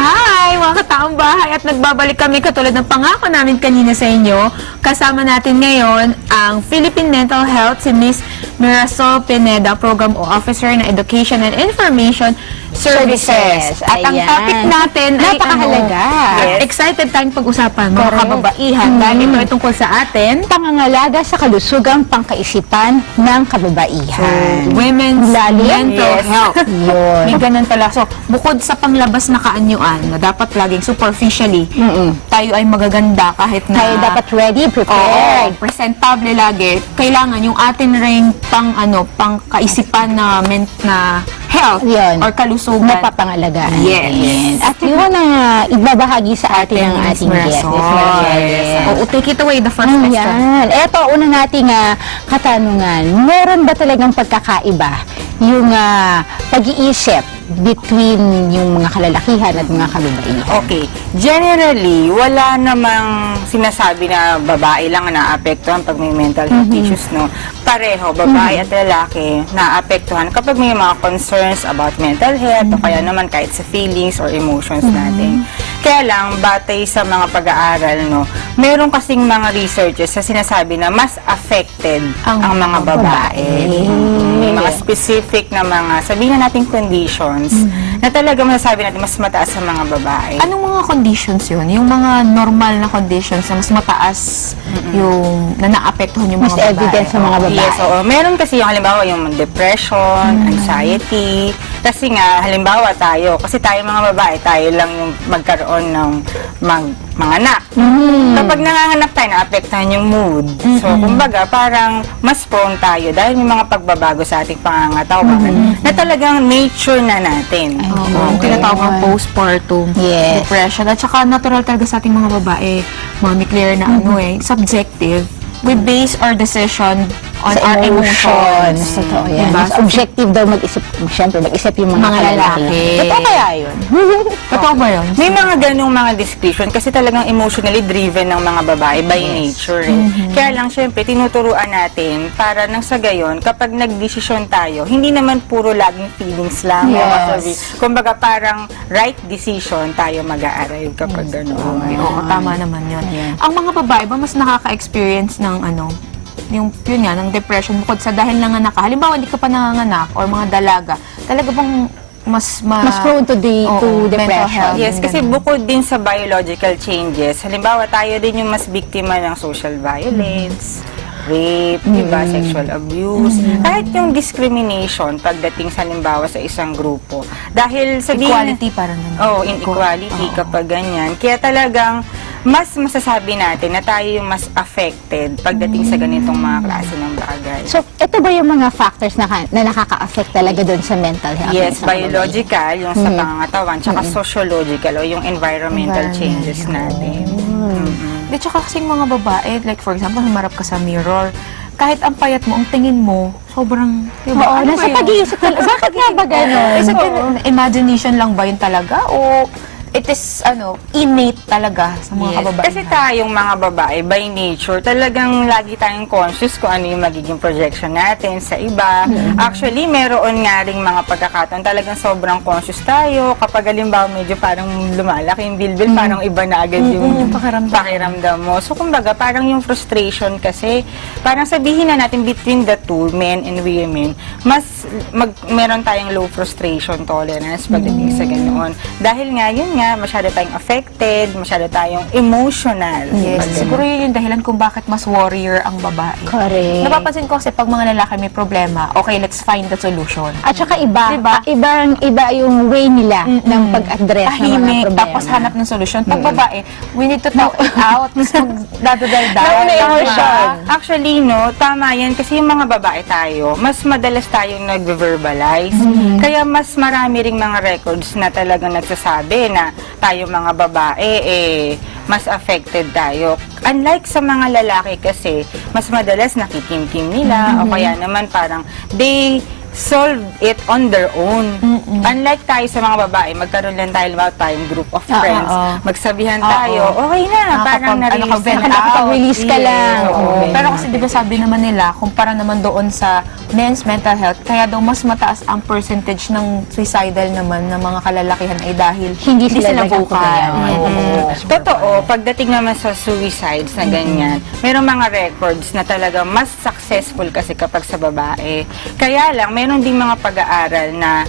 Hi, mga kataong bahay, at nagbabalik kami katulad ng pangako namin kanina sa inyo. Kasama natin ngayon ang Philippine Mental Health, si Miss Mirasol Pineda, Program Officer ng Education and Information Services. At ang Ayan. topic natin ay napakahalaga. Excited tayong pag-usapan, mga Correct. kababaihan, dahil ito ay tungkol sa atin. Pangangalaga sa kalusugang pangkaisipan ng kababaihan. Women's Lalo yan? mental Yes. health. Yun. May ganun pala. So, bukod sa panglabas na kaanyuan, na dapat laging superficially, tayo ay magaganda kahit na... Tayo dapat ready, Oo, prepared. presentable lagi. Kailangan yung atin ring pang kaisipan na health Yun. or kalusugan. Napapangalagaan. Yes. Ayan. At yun ang ibabahagi sa atin ng Miss ating guest. Mirasol. Miss Mirasol. Yes. Oo, take it away, the first question. Yan. Eto, una nating katanungan. Meron ba talagang pagkakaiba yung pag-iisip between yung mga kalalakihan at mga kababaihan? Okay. Generally, wala namang sinasabi na babae lang ang naapektuhan pag may mental health issues, no? Pareho, babae at lalaki naapektuhan kapag may mga concerns about mental health o kaya naman kahit sa feelings or emotions natin. Kaya lang, batay sa mga pag-aaral, no, meron kasing mga researchers na sinasabi na mas affected ang mga babae. May mga specific na mga, sabihin na natin conditions, na talaga masasabi natin mas mataas sa mga babae. Anong mga conditions yun? Yung mga normal na conditions na mas mataas yung na naapektuhan yung Mas mga babae? evidence sa mga babae. Yes, oo. Meron kasi yung halimbawa yung depression, anxiety. Kasi nga, halimbawa tayo, kasi tayo mga babae, tayo lang yung magkaroon ng manganak. Kapag nanganganak tayo, naapektuhan yung mood. So, kumbaga, parang mas prone tayo dahil may mga pagbabago sa ating pangangatawan na talagang nature na natin. Oo, tinatawag ang postpartum Yes. depression. At saka natural talaga sa ating mga babae, Mami Claire, na subjective. We base our decision on Sa our emotions. Totoo yan. Diba? Mas objective daw mag-isip, siyempre mag-isip yung mga, Mga lalaki. Totoo kaya yun? Totoo ba yun? May mga ganong mga description kasi talagang emotionally driven ng mga babae by nature. Kaya lang, syempre, tinuturuan natin para nang sa gayon, kapag nagdesisyon tayo, hindi naman puro laging feelings lang. Yes. Kumbaga, parang right decision tayo mag-a-arrive kapag gano'n. Oo, tama naman yun. Ang mga babae ba mas nakaka-experience ng yun nga, ng depression bukod sa dahil nanganak ka? Halimbawa, hindi ka pa nanganganak or mga dalaga, talaga bang mas prone to mental depression. health? Yes, kasi bukod din sa biological changes, halimbawa tayo din yung mas biktima ng social violence, rape, diba, sexual abuse, kahit yung discrimination pagdating sa halimbawa sa isang grupo. Dahil sabihin... Equality parang naman. Inequality kapag ganyan. Kaya talagang mas masasabi natin na tayo yung mas affected pagdating sa ganitong mga klase ng bagay. So, ito ba yung mga factors na nakaka-affect talaga doon sa mental health? Yes, ng mga biological, yung sa pangangatawan, tsaka sociological o yung environmental changes natin. Di, tsaka kasing mga babae, like for example, humarap ka sa mirror, kahit ang payat mo, ang tingin mo, sobrang, diba? Oo, Ano nasa ba yun? pag-iisip talaga. Bakit nga ba gano'n? Is it imagination lang ba yun talaga? O it is, innate talaga sa mga kababae? Kasi tayong mga babae, by nature, talagang lagi tayong conscious kung ano yung magiging projection natin sa iba. Actually, meron nga ring mga pagkakataon, talagang sobrang conscious tayo. Kapag halimbawa medyo parang lumalaki yung bilbil, parang iba na agad yung pakiramdam mo. So, kumbaga, parang yung frustration kasi, parang sabihin na natin between the two, men and women, mas meron tayong low frustration tolerance pagdating sa ganoon. Dahil nga, yun nga, masyado tayong affected, masyado tayong emotional. Yes, siguro yun yung dahilan kung bakit mas warrior ang babae. Correct. Napapansin ko kasi pag mga lalaki may problema, okay, let's find the solution. At saka iba, Diba? Iba yung way nila ng pag-address ng mga Tahimik, problema. tapos hanap ng solusyon. Pag babae, we need to talk it out, tapos magdadaldal. Actually, no, tama yan kasi yung mga babae tayo, mas madalas tayong nag-verbalize. Kaya mas marami ring mga records na talagang nagsasabi na tayo mga babae, mas affected tayo. Unlike sa mga lalaki kasi, mas madalas nakikimkim nila o kaya naman parang they solve it on their own. Unlike tayo sa mga babae, magkaroon lang tayo about tayong group of friends. Magsabihan tayo, okay na, parang na-release nakapag-vent na. Nakapag-release ka lang. Oo. Pero kasi di ba sabi naman nila, kumpara naman doon sa men's mental health, kaya daw mas mataas ang percentage ng suicidal naman ng mga kalalakihan ay dahil Hindi sila vocal. nagkakabayan. Oo. Totoo, pagdating naman sa suicides na ganyan, merong mga records na talaga mas successful kasi kapag sa babae. Kaya lang, meron ding mga pag-aaral na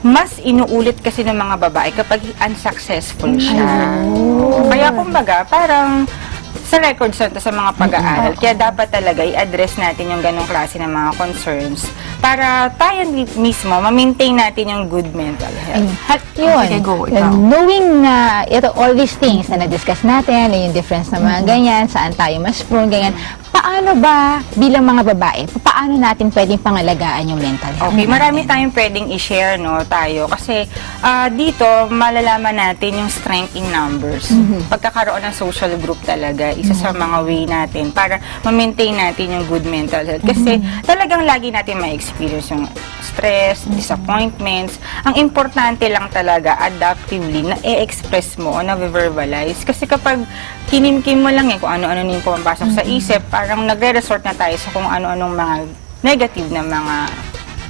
mas inuulit kasi ng mga babae kapag unsuccessful siya. Kaya kumbaga, parang sa records na to, sa mga pag-aaral, kaya dapat talaga i-address natin yung ganong klase ng mga concerns para tayo mismo, ma-maintain natin yung good mental health. At yun, Okay, go, ikaw. knowing na all these things na na-discuss natin, yung difference ng mga ganyan, saan tayo mas prone, ganyan, paano ba bilang mga babae, paano natin pwedeng pangalagaan yung mental health? Okay, marami tayong pwedeng i-share, no, tayo. Kasi dito, malalaman natin yung strength in numbers. Pagkakaroon ng social group talaga, isa sa mga way natin para ma-maintain natin yung good mental health. Kasi talagang lagi natin ma-experience yung stress, disappointments. Ang importante lang talaga, adaptively, na i-express mo o na-verbalize. Kasi kapag kinimkim mo lang kung ano-ano na yung pumapasok sa isip, parang nagre-resort na tayo sa kung ano-anong mga negative na mga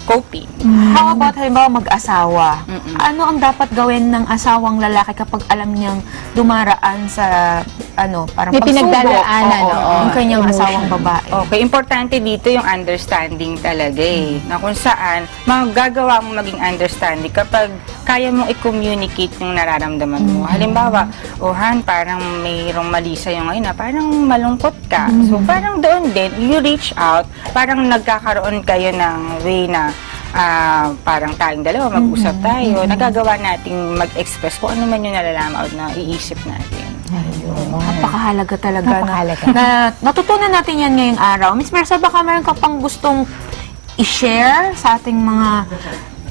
coping. How about halimbawa mag-asawa? Ano ang dapat gawin ng asawang lalaki kapag alam niyang dumaraan sa parang May pagsubok? pinagdadaanan, oo. Yung kanyang Emotion. asawang babae. Okay, importante dito yung understanding talaga na kung saan magagawa mo maging understanding kapag kaya mong i-communicate yung nararamdaman mo. Halimbawa, Han, parang mayroong mali sa'yo ngayon na parang malungkot ka. So parang doon din, you reach out, parang nagkakaroon kayo ng way na parang tayong dalawa, mag-usap tayo, nagagawa nating mag-express kung ano man yung nalalaman o naiisip natin. Napakahalaga talaga. Napakahalaga. Na natutunan natin yan ngayong araw. Miss Mersa, baka meron ka pang gustong i-share sa ating mga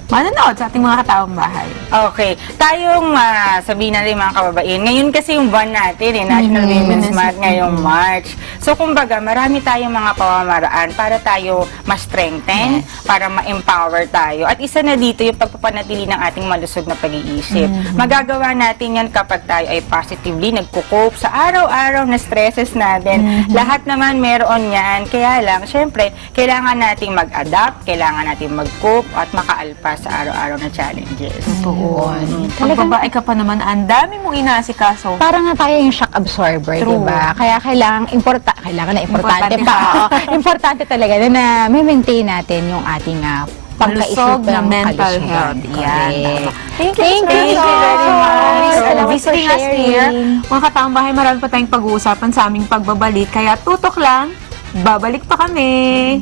manonood, sa ating mga kataong bahay? Okay. Tayong sabihin natin mga kababayan, ngayon kasi yung buwan natin, National Women's Month ngayong March. So, kumbaga, marami tayong mga pamamaraan para tayo ma-strengthen, para ma-empower tayo. At isa na dito yung pagpapanatili ng ating malusog na pag-iisip. Magagawa natin yan kapag tayo ay positively nagko-cope sa araw-araw na stresses natin. Lahat naman meron yan. Kaya lang, syempre, kailangan nating mag-adapt, kailangan nating mag-cope at makaalpas sa araw-araw na challenges. Totoo. Pag babae ka pa naman, ang dami mong inaasikaso. Parang nga tayo yung shock absorber, True. diba? Kaya kailangan importante Importante pa. Oo. Importante talaga na may-maintain natin yung ating Malusog na mental health. Yan. Thank you Thank you very much. Salamat for Visiting us here. sharing. Mga kataong bahay, marami pa tayong pag-uusapan sa aming pagbabalik. Kaya tutok lang, babalik pa kami.